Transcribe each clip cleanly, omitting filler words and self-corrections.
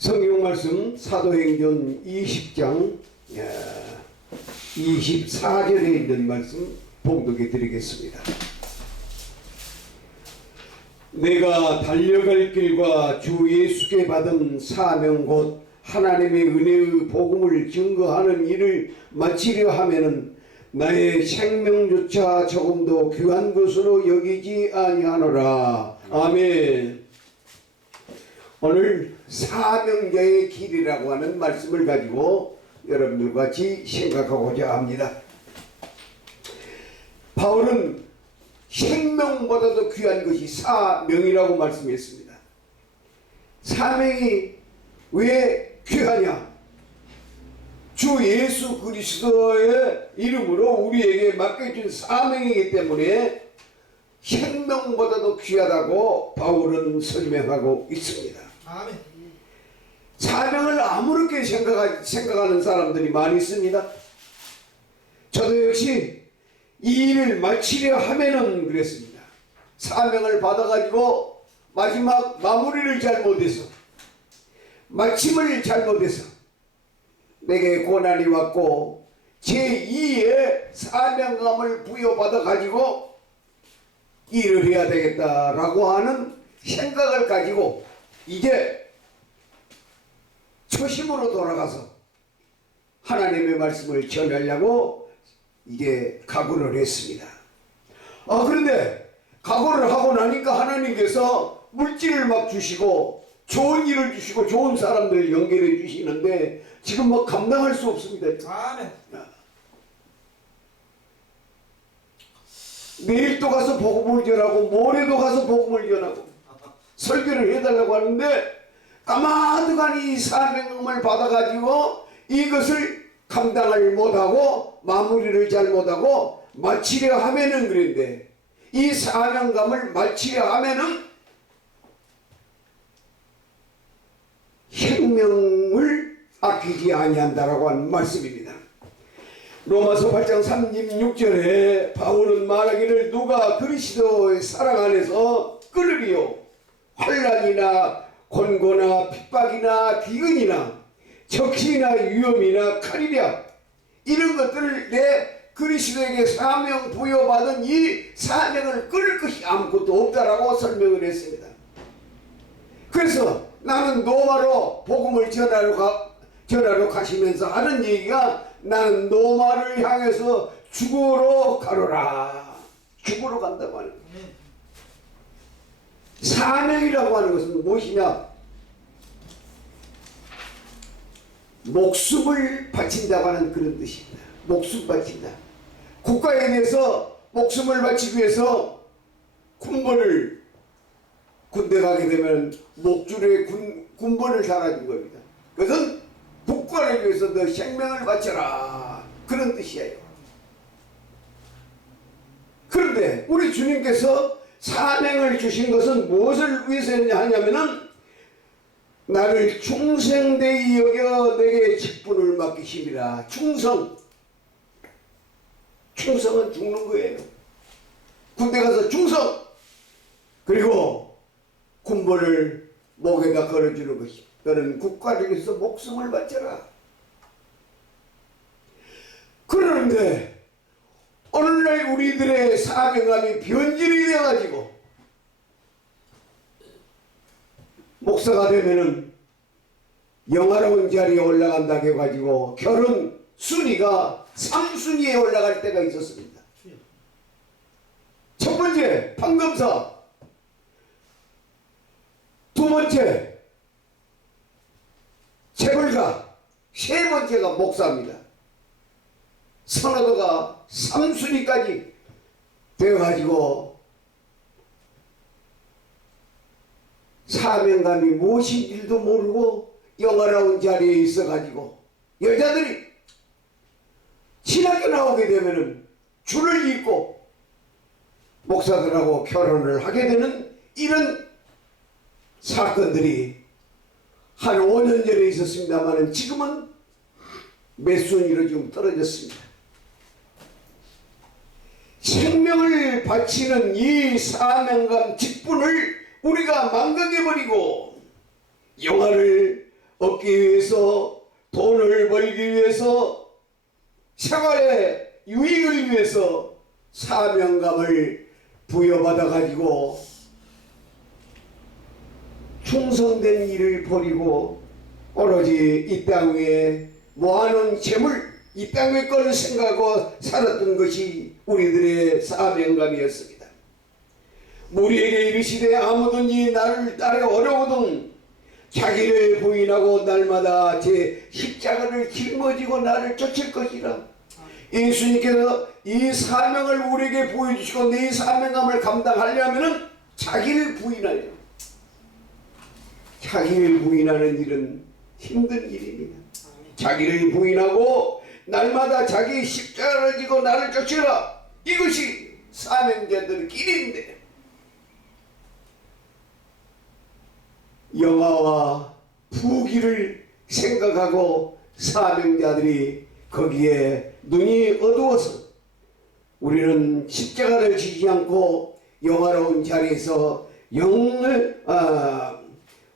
성경 말씀 사도행전 20장 24절에 있는 말씀 봉독해 드리겠습니다. 내가 달려갈 길과 주 예수께 받은 사명 곧 하나님의 은혜의 복음을 증거하는 일을 마치려 하면은 나의 생명조차 조금도 귀한 것으로 여기지 아니하노라. 아멘. 오늘 사명자의 길이라고 하는 말씀을 가지고 여러분들과 같이 생각하고자 합니다. 바울은 생명보다도 귀한 것이 사명이라고 말씀했습니다. 사명이 왜 귀하냐? 주 예수 그리스도의 이름으로 우리에게 맡겨준 사명이기 때문에 생명보다도 귀하다고 바울은 설명하고 있습니다. 아멘. 사명을 아무렇게 생각하는 사람들이 많이 있습니다. 저도 역시 이 일을 마치려 하면은 그랬습니다. 사명을 받아가지고 마지막 마무리를 잘못해서, 마침을 잘못해서 내게 고난이 왔고 제2의 사명감을 부여받아가지고 일을 해야 되겠다라고 하는 생각을 가지고 이제 초심으로 돌아가서 하나님의 말씀을 전하려고 이제 각오를 했습니다. 그런데 각오를 하고 나니까 하나님께서 물질을 막 주시고 좋은 일을 주시고 좋은 사람들을 연결해 주시는데 지금 뭐 감당할 수 없습니다. 아멘. 내일 또 가서 복음을 전하고 모레도 가서 복음을 전하고 설교를 해달라고 하는데 까마득한 이 사명을 받아가지고 이것을 감당을 못하고 마무리를 잘 못하고 마치려 하면은 그런데 이 사명감을 마치려 하면은 생명을 아끼지 아니한다라고 하는 말씀입니다. 로마서 8장 36절에 바울은 말하기를 누가 그리스도의 사랑 안에서 끊으리요 환난이나 곤고나 핍박이나 기근이나 적시나 위험이나 칼이랴 이런 것들을 내 그리스도에게 사명 부여받은 이 사명을 끊을 것이 아무것도 없다라고 설명을 했습니다. 그래서 나는 노마로 복음을 전하러 가시면서 하는 얘기가 나는 노마를 향해서 죽으러 가노라. 죽으러 간다고 하는 거예요. 사명이라고 하는 것은 무엇이냐? 목숨을 바친다고 하는 그런 뜻입니다. 목숨 바친다. 국가에 대해서 목숨을 바치기 위해서 군번을 군대 가게 되면 목줄에 군번을 달아준 겁니다. 그것은 국가를 위해서 너 생명을 바쳐라 그런 뜻이에요. 그런데 우리 주님께서 사명을 주신 것은 무엇을 위해서 하냐면은 나를 충성되이 여겨 내게 직분을 맡기심이라. 충성은 죽는 거예요. 군대 가서 충성 그리고 군번을 목에다 걸어주는 것이 너는 국가를 위해서 목숨을 바쳐라. 그런데 오늘날 우리들의 사명감이 변질이 되어가지고 목사가 되면은 영화로운 자리에 올라간다고 해가지고 결혼 순위가 3순위에 올라갈 때가 있었습니다. 첫 번째 판검사, 두 번째 재벌가, 세 번째가 목사입니다. 선호도가 3순위까지 되어가지고 사명감이 무엇인지도 모르고 영화로운 자리에 있어가지고 여자들이 신학교 나오게 되면은 줄을 잇고 목사들하고 결혼을 하게 되는 이런 사건들이 한 5년 전에 있었습니다만 지금은 몇 순위로 좀 떨어졌습니다. 생명을 바치는 이 사명감 직분을 우리가 망각해버리고 영화를 얻기 위해서, 돈을 벌기 위해서, 생활의 유익을 위해서 사명감을 부여받아 가지고 충성된 일을 버리고 오로지 이 땅 위에 모아놓은 재물, 이 땅의 것을 생각하고 살았던 것이 우리들의 사명감이었습니다. 우리에게 이르시되 아무든지 나를 따라 어려우든 자기를 부인하고 날마다 제 십자가를 짊어지고 나를 쫓을 것이라. 예수님께서 이 사명을 우리에게 보여주시고 내 사명감을 감당하려면 자기를 부인하여, 자기를 부인하는 일은 힘든 일입니다. 자기를 부인하고 날마다 자기 십자가를 지고 나를 쫓으라. 이것이 사명자들의 길인데, 영화와 부귀를 생각하고 사명자들이 거기에 눈이 어두워서 우리는 십자가를 지지 않고 영화로운 자리에서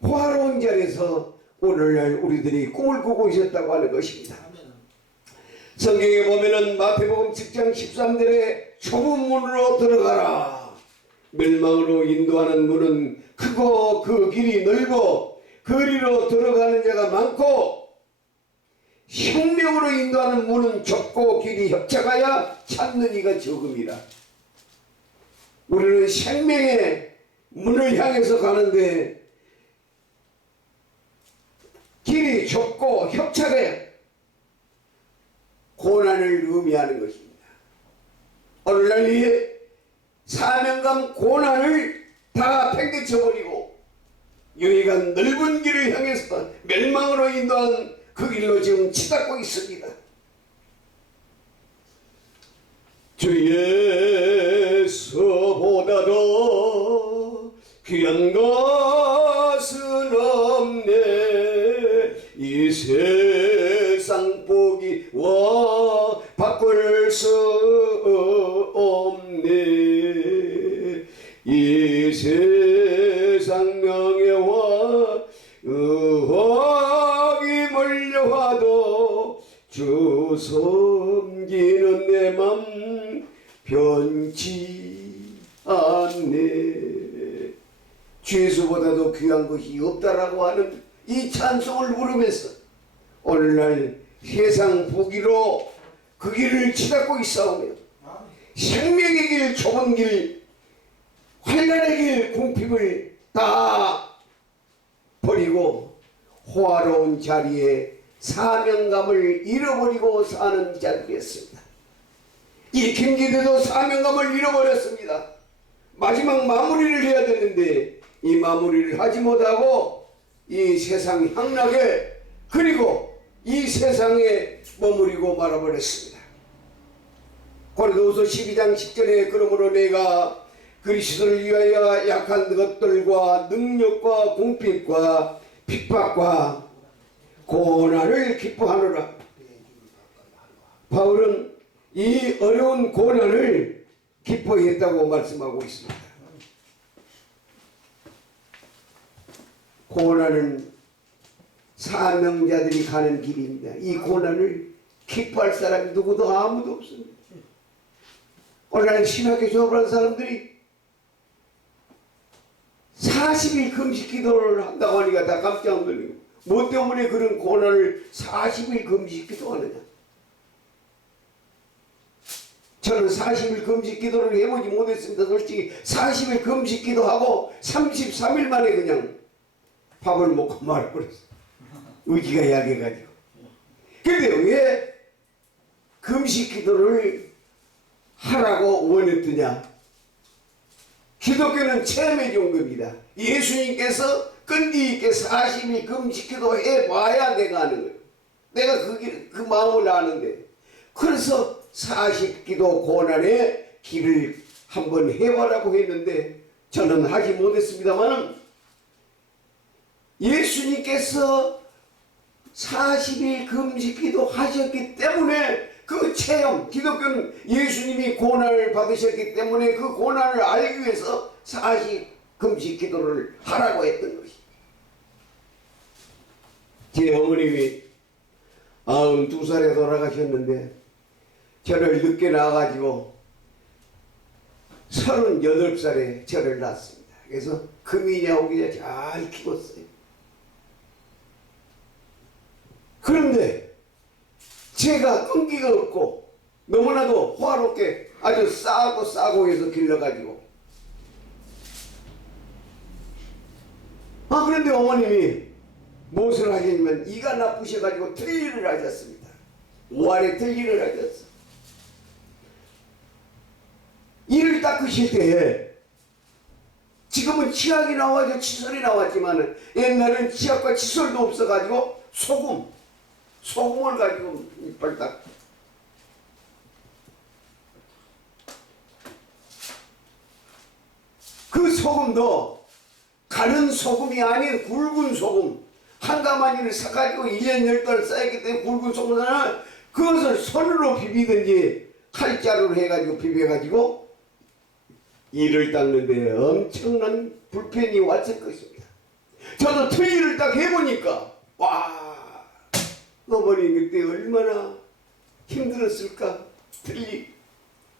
화로운 자리에서 오늘날 우리들이 꿈을 꾸고 있었다고 하는 것입니다. 성경에 보면은 마태복음 10장 13절에 좁은 문으로 들어가라. 멸망으로 인도하는 문은 크고 그 길이 넓어 거리로 들어가는 자가 많고, 생명으로 인도하는 문은 좁고 길이 협착하여 찾는 이가 적음이라. 우리는 생명의 문을 향해서 가는데 길이 좁고 협착해 고난을 의미하는 것입니다. 오늘날 이 사명감 고난을 다 팽개쳐버리고 유익한 넓은 길을 향해서 멸망으로 인도한 그 길로 지금 치닫고 있습니다. 주 예수보다도 귀한 것은 없네. 이 세상 보기와 바꿀 수 없네. 이 세상 명예와 의혹이 몰려와도 주 섬기는 내 맘 변치 않네. 주 예수보다도 귀한 것이 없다라고 하는 이 찬송을 부르면서 오늘날 세상 부귀로 그 길을 치닫고 있사오며 생명의 길, 좁은 길, 환난의 길, 궁핍을 다 버리고 호화로운 자리에 사명감을 잃어버리고 사는 자들이었습니다. 이 김기대도 사명감을 잃어버렸습니다. 마지막 마무리를 해야 되는데 이 마무리를 하지 못하고 이 세상 향락에, 그리고 이 세상에 머무르고 말아버렸습니다. 고린도후서 12장 10절에 그러므로 내가 그리스도를 위하여 약한 것들과 능력과 궁핍과 핍박과 고난을 기뻐하노라. 바울은 이 어려운 고난을 기뻐했다고 말씀하고 있습니다. 고난은 사명자들이 가는 길입니다. 이 고난을 기뻐할 사람이 누구도 아무도 없습니다. 오늘날 신학교 졸업한 사람들이 40일 금식 기도를 한다고 하니까 다 깜짝 놀리고, 뭐 때문에 그런 고난을 40일 금식 기도하느냐. 저는 40일 금식 기도를 해보지 못했습니다. 솔직히 40일 금식 기도하고 33일 만에 그냥 밥을 먹고 말아버렸어요. 의지가 약해가지고. 근데 왜 금식 기도를 하라고 원했더냐. 기독교는 체험해 준 겁니다. 예수님께서 끈기 있게 40일 금식 기도 해봐야 내가 아는 거예요. 내가 그 마음을 아는데. 그래서 40기도 고난의 길을 한번 해보라고 했는데 저는 하지 못했습니다만, 예수님께서 40일 금식기도 하셨기 때문에 그 체험, 기독교는 예수님이 고난을 받으셨기 때문에 그 고난을 알기 위해서 40 금식기도를 하라고 했던 것입니다. 제 어머님이 92살에 돌아가셨는데 저를 늦게 낳아가지고 38살에 저를 낳았습니다. 그래서 금이냐 오기냐 잘 키웠어요. 그런데 제가 끈기가 없고 너무나도 호화롭게 아주 싸고 해서 길러가지고 그런데 어머님이 무엇을 하셨냐면 이가 나쁘셔가지고 틀니를 하셨습니다. 5알에 틀니를 하셨어. 이를 닦으실 때에 지금은 치약이 나와서 칫솔이 나왔지만 옛날에는 치약과 칫솔도 없어가지고 소금을 가지고 이빨 닦고 그 소금도 가는 소금이 아닌 굵은 소금 한 가마니를 사가지고 1년 10달 쌓였기 때문에 굵은 소금은 그것을 손으로 비비든지 칼자루로 해가지고 비벼가지고 이를 닦는데 엄청난 불편이 왔을 것입니다. 저도 틀니를 딱 해보니까 와 어머니 그때 얼마나 힘들었을까. 틀니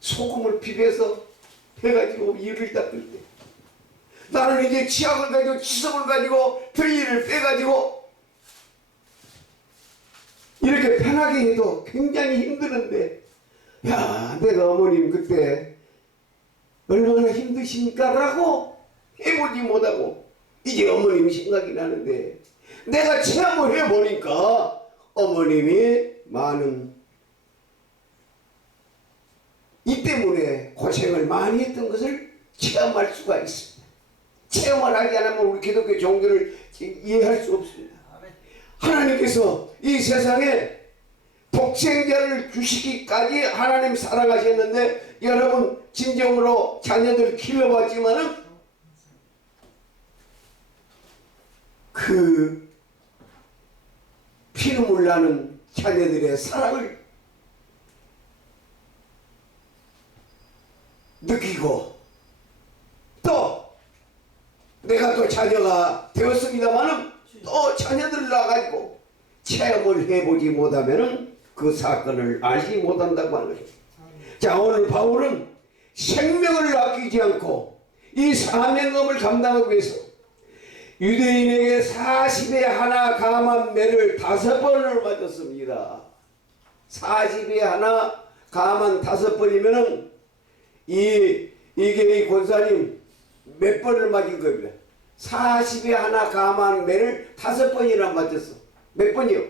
소금을 비벼서 해가지고 이를 닦을 때 나는 이제 치약을 가지고 치석을 가지고 틀니를 빼가지고 이렇게 편하게 해도 굉장히 힘드는데 야 내가 어머님 그때 얼마나 힘드십니까? 라고 해보지 못하고 이제 어머님 생각이 나는데 내가 체험을 해보니까 어머님이 많은 이 때문에 고생을 많이 했던 것을 체험할 수가 있습니다. 체험을 하지 않으면 우리 기독교 종교를 이해할 수 없습니다. 하나님께서 이 세상에 독생자를 주시기까지 하나님 사랑하셨는데 여러분 진정으로 자녀들 길러봤지만은 그 피눈물 나는 자녀들의 사랑을 느끼고 또 내가 또 자녀가 되었습니다마는 또 자녀들을 낳아가지고 체험을 해보지 못하면은 그 사건을 알지 못한다고 하는 것입니다. 자 오늘 바울은 생명을 아끼지 않고 이 사명감을 감당하기 위해서 유대인에게 40에 하나 감한 매를 5번을 맞았습니다. 40에 하나 감한 5번이면은 이게 이 권사님 몇 번을 맞은 겁니다. 40에 하나 감한 매를 5번이나 맞았어. 몇 번이요?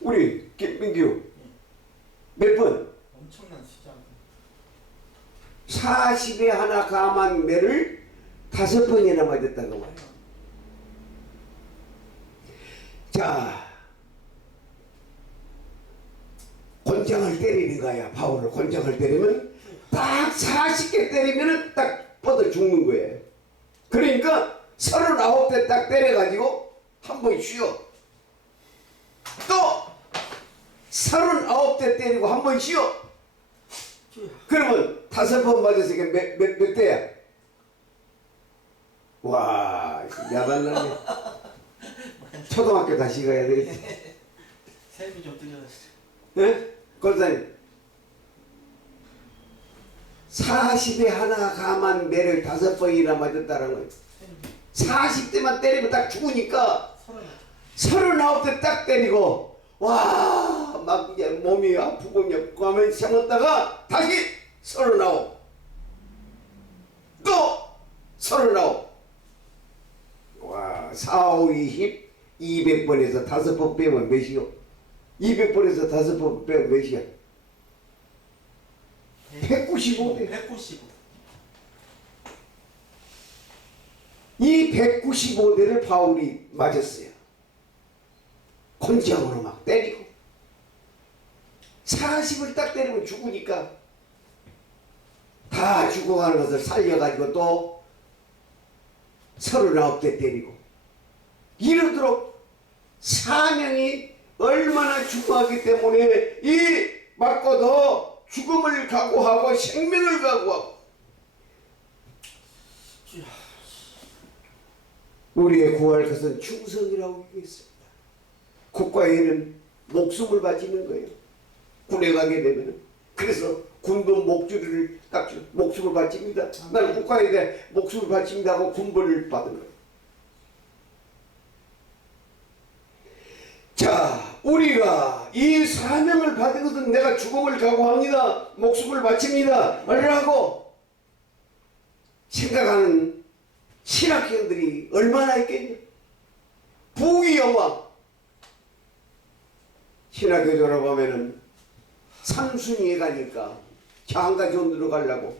우리 민규 몇 번? 엄청난 숫자. 40에 하나 감한 매를 5번이나 맞았다고 말이야. 자, 권장을 때리는 거야. 바울을 권장을 때리면 딱 40개 때리면 딱 뻗어 죽는 거예요. 그러니까 39대 딱 때려가지고 한 번 쉬어. 또 39대 때리고 한 번 쉬어. 그러면 5번 맞았으니까 몇 대야? 와, 야단나네. 초등학교 다시 가야 되겠지. 셈이 좀 틀려졌어. 네? 권사님. 40에 하나 감한 매를 5번이나 맞았다는 거예요. 40대만 때리면 딱 죽으니까 39대 딱 때리고 와 막 이제 몸이 아프고 가면 참았다가 다시 39 또 39 와 4, 5, 20 200번에서 5번 빼면 몇이요? 200번에서 5번 빼면 몇이야? 195대. 195. 이 195대를 바울이 맞았어요. 권장으로 막 때리고 40을 딱 때리면 죽으니까 다 죽어가는 것을 살려가지고 또 39대 때리고 이러도록 사명이 얼마나 중요하기 때문에 이 맞고도 죽음을 각오하고 생명을 각오하고 우리의 구할 것은 충성이라고 얘기했습니다. 국가에는 목숨을 바치는 거예요. 군에 가게 되면. 그래서 군부 목줄을 딱 목숨을 바칩니다. 나는 국가에 대해 목숨을 바칩니다 하고 군벌을 받은 거예요. 자, 우리가 이 사명을 받은 것은 내가 죽음을 각오합니다. 목숨을 바칩니다. 라고 생각하는 신학생들이 얼마나 있겠냐. 부귀영화. 신학교 졸업하면은 삼순위에 가니까 장가 존으로 가려고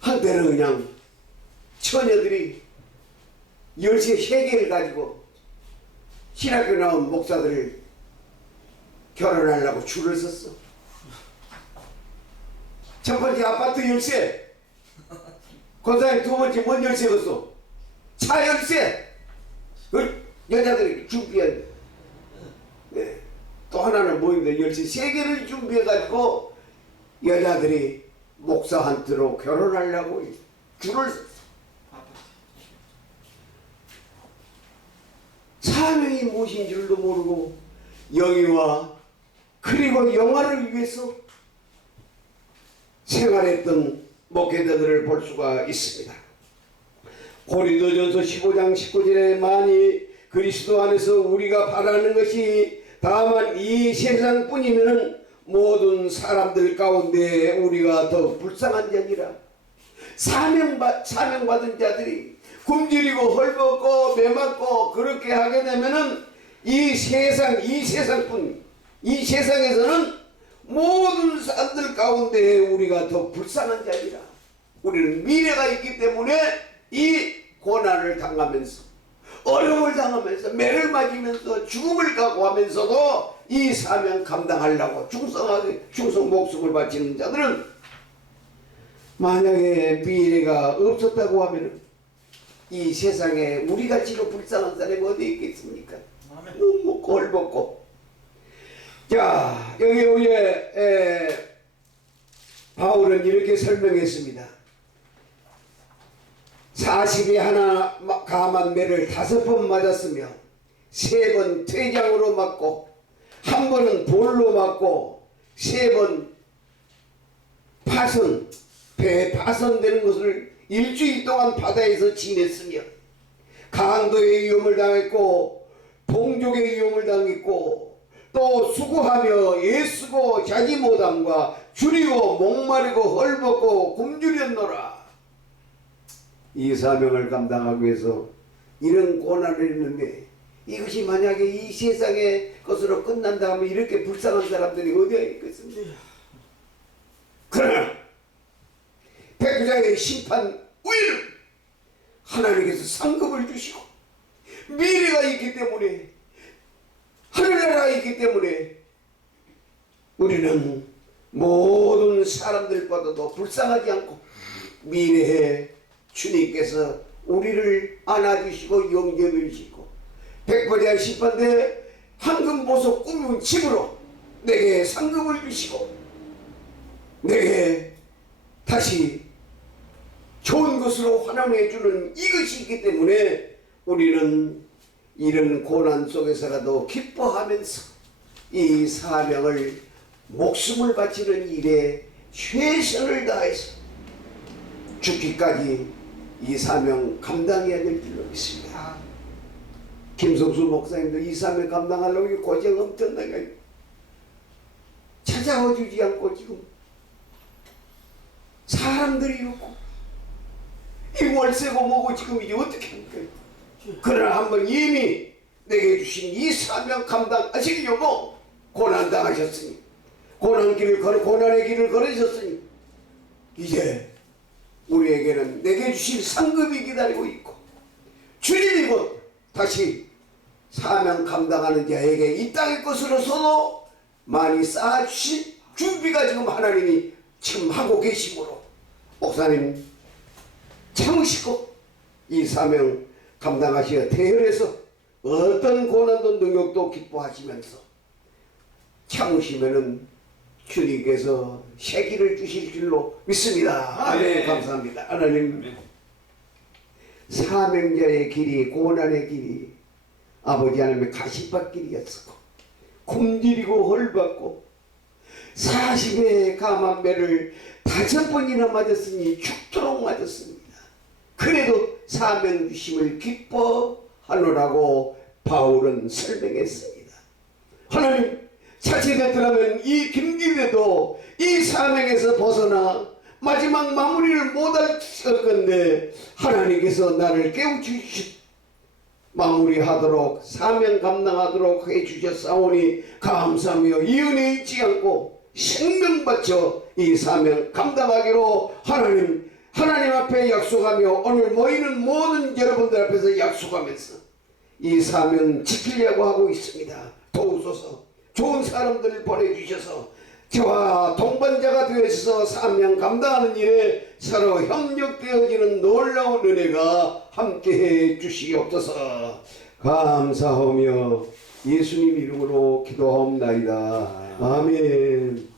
한때는 그냥 처녀들이 10세 3개를 가지고 신학교 나온 목사들을 결혼하려고 줄을 섰어. 첫 번째 아파트 열쇠, 권사님 두 번째 뭔 열쇠였어? 차 열쇠. 그 여자들이 준비한. 네. 또 하나는 뭐인데 열쇠 3개를 준비해가지고 여자들이 목사한테로 결혼하려고 줄을 섰어. 사명이 무엇인 줄도 모르고 영예와 그리고 영화를 위해서 생활했던 목회자들을 볼 수가 있습니다. 고린도전서 15장 19절에 만일 그리스도 안에서 우리가 바라는 것이 다만 이 세상뿐이면 모든 사람들 가운데 우리가 더 불쌍한 자니라. 사명받은 자들이 굶주리고 헐벗고 매맞고 그렇게 하게 되면은 이 세상에서는 모든 사람들 가운데 우리가 더 불쌍한 자리라. 우리는 미래가 있기 때문에 이 고난을 당하면서 어려움을 당하면서 매를 맞으면서 죽음을 각오하면서도 이 사명 감당하려고 충성 목숨을 바치는 자들은 만약에 미래가 없었다고 하면 이 세상에 우리같이도 불쌍한 사람이 어디 있겠습니까? 못 먹고 헐벗고. 자, 여기 위에 바울은 이렇게 설명했습니다. 40이 하나 감한 매를 5번 맞았으며 3번 퇴장으로 맞고 1번은 돌로 맞고 3번 배에 파손되는 것을 일주일 동안 바다에서 지냈으며 강도의 위험을 당했고 동족의 위험을 당했고 또 수고하며 애쓰고 자지 못함과 줄이고 목마르고 헐벗고 굶주렸노라. 이 사명을 감당하기 위해서 이런 고난을 했는데 이것이 만약에 이 세상의 것으로 끝난다 하면 이렇게 불쌍한 사람들이 어디에 있겠습니까? 그러나 백부장의 심판 후에는 하나님께서 상급을 주시고 미래가 있기 때문에 하늘나라가 있기 때문에 우리는 모든 사람들보다도 불쌍하지 않고 미래에 주님께서 우리를 안아주시고 용접해 주시고 백보자 심판대 황금보석 꾸민 집으로 내게 상급을 주시고 내게 다시 좋은 것으로 환원해 주는 이것이 있기 때문에 우리는 이런 고난 속에서라도 기뻐하면서 이 사명을 목숨을 바치는 일에 최선을 다해서 죽기까지 이 사명 감당해야 될 줄로 믿습니다. 김성수 목사님도 이 사명 감당하려고 고생 엄청나게 찾아와 주지 않고 지금 사람들이 없고 이 월세고 뭐고 지금 이제 어떻게 합니까? 그러나 한번 이미 내게 주신 이 사명 감당하시려고 고난당하셨으니 고난의 길을 걸으셨으니 이제 우리에게는 내게 주신 상급이 기다리고 있고 주님이 곧 다시 사명 감당하는 자에게 이 땅의 것으로서도 많이 쌓아주신 준비가 지금 하나님이 지금 하고 계시므로 목사님 참으시고 이 사명 감당하시어 대열에서 어떤 고난도 능력도 기뻐하시면서 참으시면은 주님께서 세기를 주실 줄로 믿습니다. 아멘. 감사합니다. 하나님 사명자의 길이, 고난의 길이 아버지 하나님의 가시밭길이었고 굶주리고 헐받고 40의 감암매를 5번이나 맞았으니 죽도록 맞았습니다. 그래도 사명 주심을 기뻐하노라고 바울은 설명했습니다. 하나님 자칫했더라면 이 김기회도 이 사명에서 벗어나 마지막 마무리를 못할 건데 하나님께서 나를 깨우치시 마무리하도록 사명 감당하도록 해주셨사오니 감사하며 이 은혜 잊지 않고 생명 바쳐 이 사명 감당하기로 하나님 앞에 약속하며 오늘 모이는 모든 여러분들 앞에서 약속하면서 이 사명 지키려고 하고 있습니다. 도우소서. 좋은 사람들을 보내주셔서 저와 동반자가 되어서 사명 감당하는 일에 서로 협력되어지는 놀라운 은혜가 함께해 주시옵소서. 감사하며 예수님 이름으로 기도하옵나이다. 아멘.